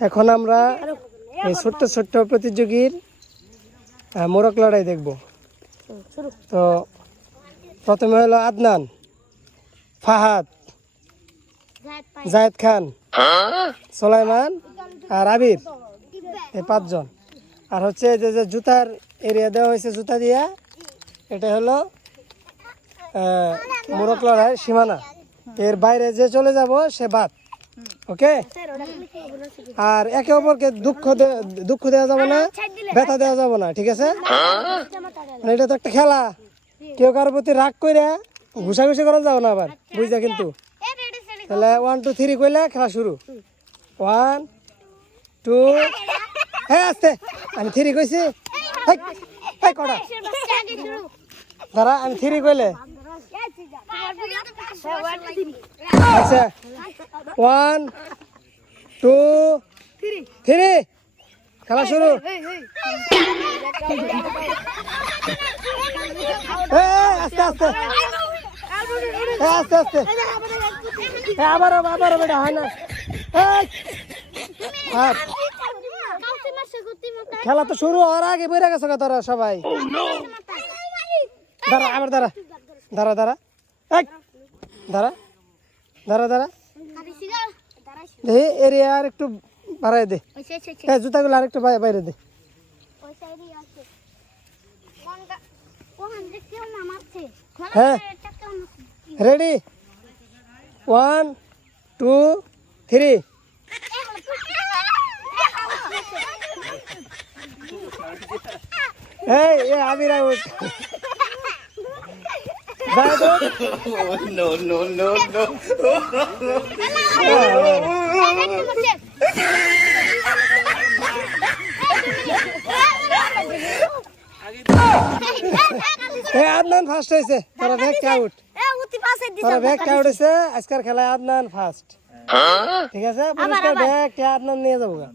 এখন আমরা এই ছোট্ট ছোট্ট প্রতিযোগীর মোরক লড়াই দেখব। তো প্রথমে হলো আদনান, ফাহাদ, জায়েদ খান, সোলাইমান আর আবির, এই পাঁচজন। আর হচ্ছে যে যে জুতার এরিয়া দেওয়া হয়েছে, জুতা দিয়া, এটা হলো মোরক লড়াই সীমানা। এর বাইরে যে চলে যাব, সে বাদ। ওকে? আর একে অপরকে দুঃখ দুঃখ দেওয়া যাবে না, ব্যথা দেওয়া যাবে না, ঠিক আছে? মানে এটা তো একটা খেলা। কেউ কারোর প্রতি রাগ করে ঘুষাঘুষি করা যাবে না আবার বুঝছা কিন্তু? তাহলে ওয়ান টু থ্রি কইলে খেলা শুরু। ওয়ান টু হ্যাঁ আসতে আমি থ্রি কইছি। কটা? দাঁড়া, আমি থ্রি কইলে। আচ্ছা ওয়ান টু থ্রি খেলা শুরু। আস্তে আস্তে। আস্তে আস্তে। এই, আবারও আবারও বেটা হয় না। খেলা তো শুরু হওয়ার আগে বেড়ে গেছে তোরা সবাই। দাঁড়া আবার দাঁড়া। দাঁড়া দাঁড়া। এই, দাঁড়া দাঁড়া দাঁড়া। দেখি এরিয়া আর একটু দে। এই জুতাগুলো আর বাইরে দে। হ্যাঁ। রেডি? One two three. এ Abir out. No, no, no, no. এ আদনান ফার্স্ট হয়েছে তোরা ব্যাগ আউট তোরা ব্যাগ আউট হয়েছে আজকের খেলায় আদনান ফার্স্ট ঠিক আছে? পুরস্কার ব্যাগ আদনান নিয়ে যাব গা।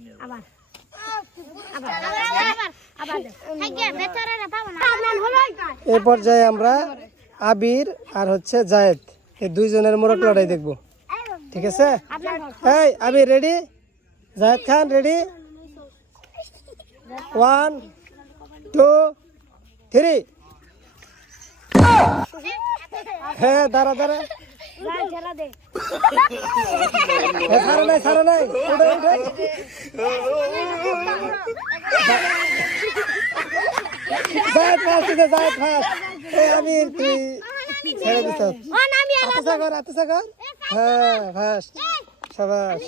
এই পর্যায়ে আমরা আবির আর হচ্ছে জায়েদ। এই দুইজনের মোরগ লড়াই দেখব। ঠিক আছে? এই, Abir ready Zayed Khan ready one two three হ্যাঁ দাঁড়া দাঁড়া। সারা নাই সারা নাই। ফার্স্ট এ আমি তুই ছেড়ে দিছ। আত্মসাগর আত্মসাগর হ্যাঁ ফার্স্ট সাবাস।